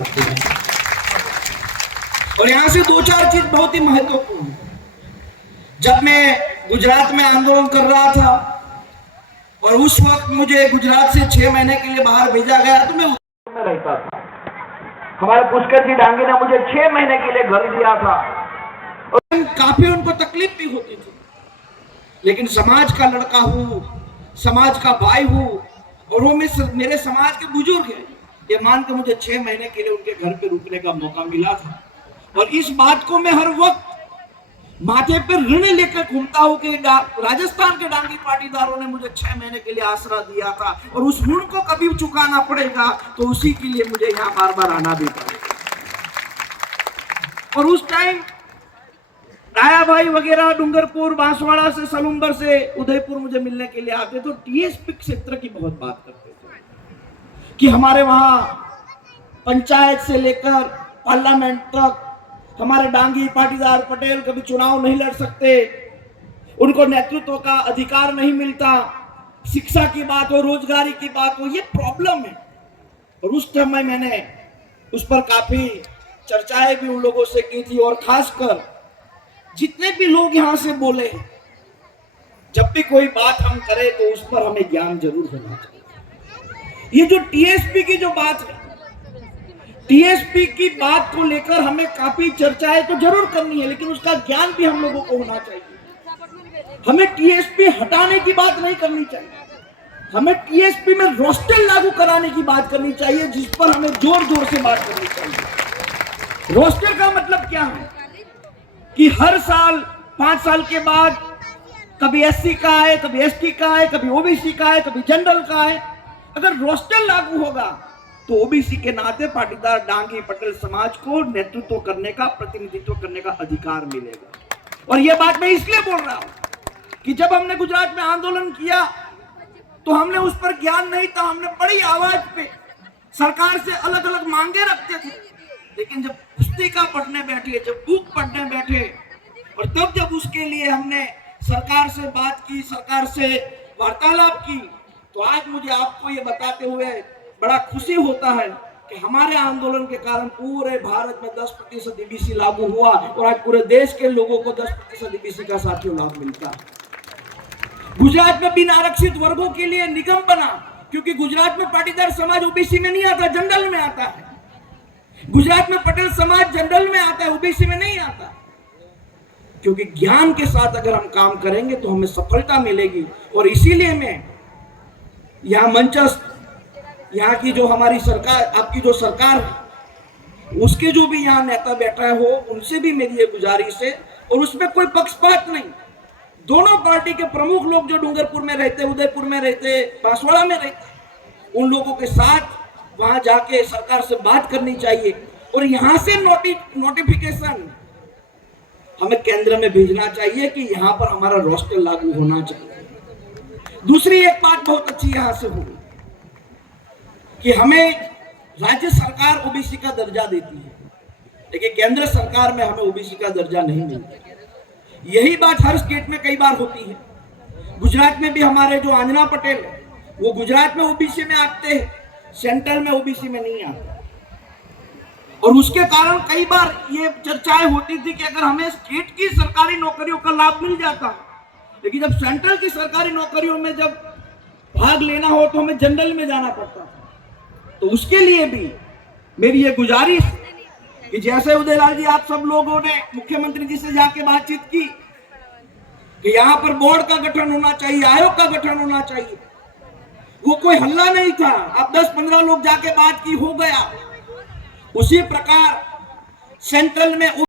और यहां से दो चार चीज बहुत ही महत्वपूर्ण है। जब मैं गुजरात में आंदोलन कर रहा था और उस वक्त मुझे गुजरात से 6 महीने के लिए बाहर भेजा गया तो मैं उत्तर में रहता था। हमारे पुष्कर जी डांगे ने मुझे 6 महीने के लिए घर दिया था और काफी उनको तकलीफ भी होती थी, लेकिन समाज का लड़का हूं, समाज का भाई हूं और वो मेरे समाज के बुजुर्ग हैं, ये मान के मुझे 6 महीने के लिए उनके घर पे रुकने का मौका मिला था। और इस बात को मैं हर वक्त माथे पर ऋण लेकर घूमता हूं कि राजस्थान के डांगी पाटीदारों ने मुझे 6 महीने के लिए आसरा दिया था और उस ऋण को कभी चुकाना पड़ेगा, तो उसी के लिए मुझे यहाँ बार बार आना भी पड़ेगा। और उस टाइम राया भाई वगैरह डूंगरपुर, बांसवाड़ा से, सलूम्बर से, उदयपुर मुझे मिलने के लिए आते तो टीएसपी क्षेत्र की बहुत बात करते थे कि हमारे वहां पंचायत से लेकर पार्लियामेंट तक हमारे डांगी पाटीदार पटेल कभी चुनाव नहीं लड़ सकते, उनको नेतृत्व का अधिकार नहीं मिलता, शिक्षा की बात हो, रोजगारी की बात हो, ये प्रॉब्लम है। और उस समय मैंने उस पर काफी चर्चाएं भी उन लोगों से की थी और खासकर जितने भी लोग यहां से बोले, जब भी कोई बात हम करें तो उस पर हमें ज्ञान जरूर होना चाहिए। ये जो टीएसपी की जो बात है, टीएसपी की बात को लेकर हमें काफी चर्चाएं तो जरूर करनी है, लेकिन उसका ज्ञान भी हम लोगों को होना चाहिए। हमें टीएसपी हटाने की बात नहीं करनी चाहिए, हमें टीएसपी में रोस्टर लागू कराने की बात करनी चाहिए, जिस पर हमें जोर जोर से बात करनी चाहिए। रोस्टर का मतलब क्या है कि हर साल 5 साल के बाद कभी एससी का है, कभी एसटी का है, कभी ओबीसी का है, कभी जनरल का है। अगर रोस्टर लागू होगा तो ओबीसी के नाते पाटीदार डांगी पटेल समाज को नेतृत्व करने का, प्रतिनिधित्व करने का अधिकार मिलेगा। और यह बात मैं इसलिए बोल रहा हूं कि जब हमने गुजरात में आंदोलन किया तो हमने उस पर ज्ञान नहीं था, हमने बड़ी आवाज पे सरकार से अलग अलग मांगे रखते थे, लेकिन जब पुस्तिका पढ़ने बैठे, जब बुक पढ़ने बैठे और तब जब उसके लिए हमने सरकार से बात की, सरकार से वार्तालाप की, तो आज मुझे आपको ये बताते हुए बड़ा खुशी होता है कि हमारे आंदोलन के कारण पूरे भारत में 10% ईबीसी लागू हुआ और आज पूरे देश के लोगों को 10% ईबीसी का साथियों लाभ मिलता है। गुजरात में बिन आरक्षित वर्गों के लिए निगम बना, क्योंकि गुजरात में पाटीदार समाज ओबीसी में नहीं आता, जनरल में आता है। गुजरात में पटेल समाज जनरल में आता है, ओबीसी में नहीं आता, क्योंकि ज्ञान के साथ अगर हम काम करेंगे तो हमें सफलता मिलेगी। और इसीलिए मैं यहां मंचस्थ, यहाँ की जो हमारी सरकार, आपकी जो सरकार है, उसके जो भी यहाँ नेता बैठा हो, उनसे भी मेरी ये गुजारिश है, और उसमें कोई पक्षपात नहीं, दोनों पार्टी के प्रमुख लोग जो डूंगरपुर में रहते, उदयपुर में रहते, बांसवाड़ा में रहते, उन लोगों के साथ वहां जाके सरकार से बात करनी चाहिए और यहां से नोटिफिकेशन हमें केंद्र में भेजना चाहिए कि यहां पर हमारा रोस्टर लागू होना चाहिए। दूसरी एक बात बहुत अच्छी यहां से हुई कि हमें राज्य सरकार ओबीसी का दर्जा देती है, लेकिन केंद्र सरकार में हमें ओबीसी का दर्जा नहीं मिलता। यही बात हर स्टेट में कई बार होती है। गुजरात में भी हमारे जो अंजना पटेल है, वो गुजरात में ओबीसी में आते हैं, सेंट्रल में ओबीसी में नहीं आते, और उसके कारण कई बार ये चर्चाएं होती थी कि अगर हमें स्टेट की सरकारी नौकरियों का लाभ मिल जाता, लेकिन जब सेंट्रल की सरकारी नौकरियों में जब भाग लेना हो तो हमें जनरल में जाना पड़ता। तो उसके लिए भी मेरी ये गुजारिश कि जैसे उदयलाल जी, आप सब लोगों ने मुख्यमंत्री जी से जाके बातचीत की कि यहाँ पर बोर्ड का गठन होना चाहिए, आयोग का गठन होना चाहिए, वो कोई हल्ला नहीं था। अब 10-15 लोग जाके बात की, हो गया। उसी प्रकार सेंट्रल में